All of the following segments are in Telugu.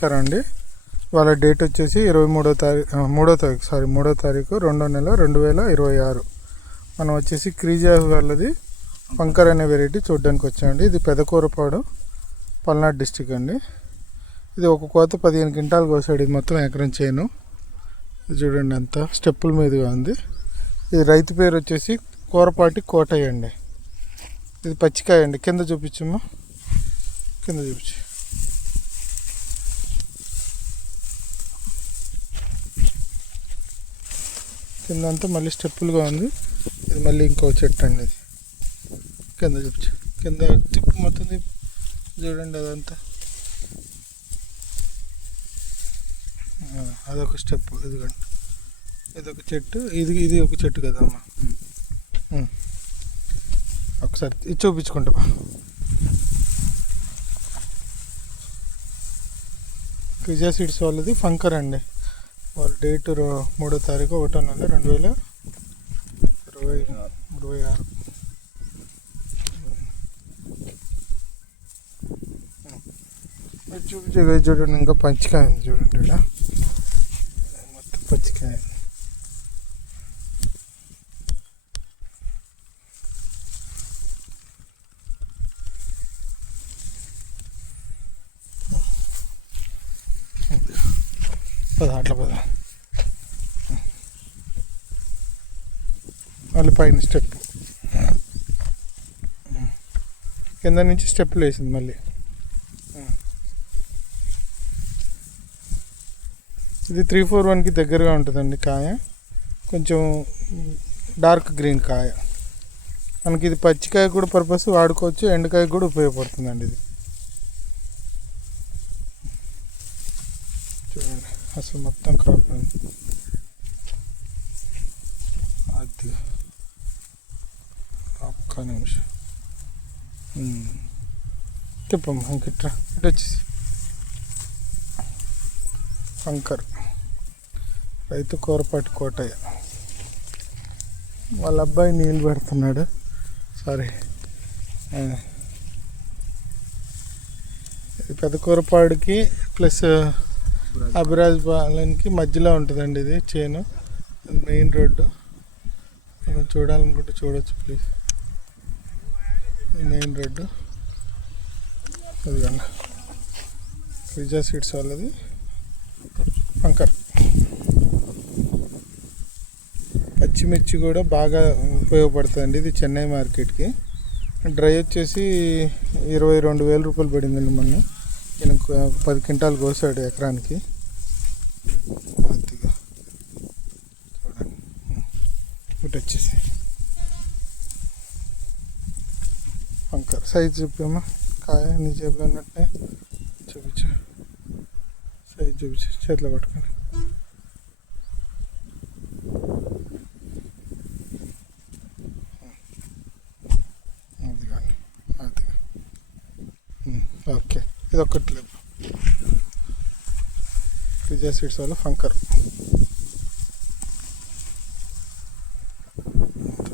నమస్కారం అండి. వాళ్ళ డేట్ వచ్చేసి 3వ తారీఖు 2వ నెల 2026. మనం వచ్చేసి క్రీజా వాళ్ళది పంకర్ అనే వెరైటీ చూడడానికి వచ్చామండి. ఇది పెదకూరపాడు, పల్నాడు డిస్టిక్ అండి. ఇది ఒక కోత 15 క్వింటాలు కోసాడు. ఇది మొత్తం ఎకరం చేను. ఇది చూడండి అంతా స్టెప్పుల మీదుగా ఉంది. ఇది రైతు పేరు వచ్చేసి కూరపాటి కోటయ్య అండి. ఇది పచ్చికాయ అండి. కింద చూపించమ్మా, కింద చూపించు. కింద అంతా మళ్ళీ స్టెప్పులుగా ఉంది. ఇది మళ్ళీ ఇంకో చెట్టు అండి. ఇది కింద చూపించు, కింద తిప్పు మొత్తం తిప్పు చూడండి. అదంతా అదొక స్టెప్. ఇదిగోండి, ఇదొక చెట్టు, ఇది ఒక చెట్టు కదమ్మా. ఒకసారి ఇది చూపించుకుంటా. క్రిజా సీడ్స్ వాళ్ళది ఫంకర్ అండి. వాళ్ళ డేట్ 3వ తారీఖు 1వ నెల 2026. చూపించే చూడండి. ఇంకా పచ్చికాయ ఉంది చూడండి. ఇక్కడ మొత్తం పచ్చికాయ. అట్లా మళ్ళీ పైన స్టెప్, కింద నుంచి స్టెప్పులు వేసింది మళ్ళీ. ఇది 341కి దగ్గరగా ఉంటుందండి. కాయ కొంచెం డార్క్ గ్రీన్ కాయ. మనకి ఇది పచ్చికాయ కూడా పర్పస్ వాడుకోవచ్చు, ఎండకాయ కూడా ఉపయోగపడుతుందండి. ఇది చూడండి అసలు మొత్తం క్రాప్ అది ఒక్క నిమిషం తిప్పమ్మా. ఇంకిట్రా ఇటు వచ్చేసి పంకర్ రైతు కూరపాటి కోటయ్య. వాళ్ళ అబ్బాయి నీళ్ళు పెడుతున్నాడు. సారీ, పెద్ద కూరపాడికి ప్లస్ అభిరాజ్ పాలెంకి మధ్యలో ఉంటుందండి ఇది చేను. అది మెయిన్ రోడ్డు. మనం చూడాలనుకుంటే చూడవచ్చు ప్లీజ్. మెయిన్ రోడ్డు అదిగండి. క్రిజా సీడ్స్ వాళ్ళది పంకర్. పచ్చిమిర్చి కూడా బాగా ఉపయోగపడుతుందండి. ఇది చెన్నై మార్కెట్కి. డ్రై వచ్చేసి 22,000 రూపాయలు పడిందండి. మొన్న నేను 10 క్వింటాలు కోసాడు ఎకరానికి. అదిగా చూడండి. ఇటు వచ్చేసి పంకర్ సైజ్ చూపమ్మా. కాయ నీ జేబులో ఉన్నట్టే చూపించు. సైజ్ చూపించు, చేతిలో పట్టుకొని. అదిగోండి, అదిగా. ఓకే, ఇది ఒక్కటి లేదు. క్రిజా సీడ్స్ వల్ల ఫంకర్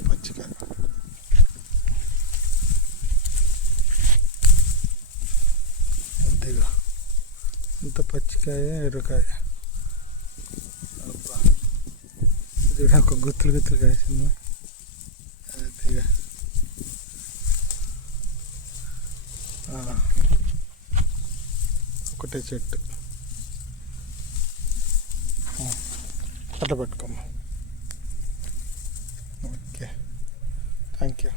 పచ్చికాయ. అదిగా ఇంత పచ్చికాయ, ఎర్రకాయ. అబ్బా ఇది ఒక గుత్తులు కాసింది. అదిగా ఒకటే చెట్టు. అట్లా పెట్టుకోమ్మా. Okay, thank you.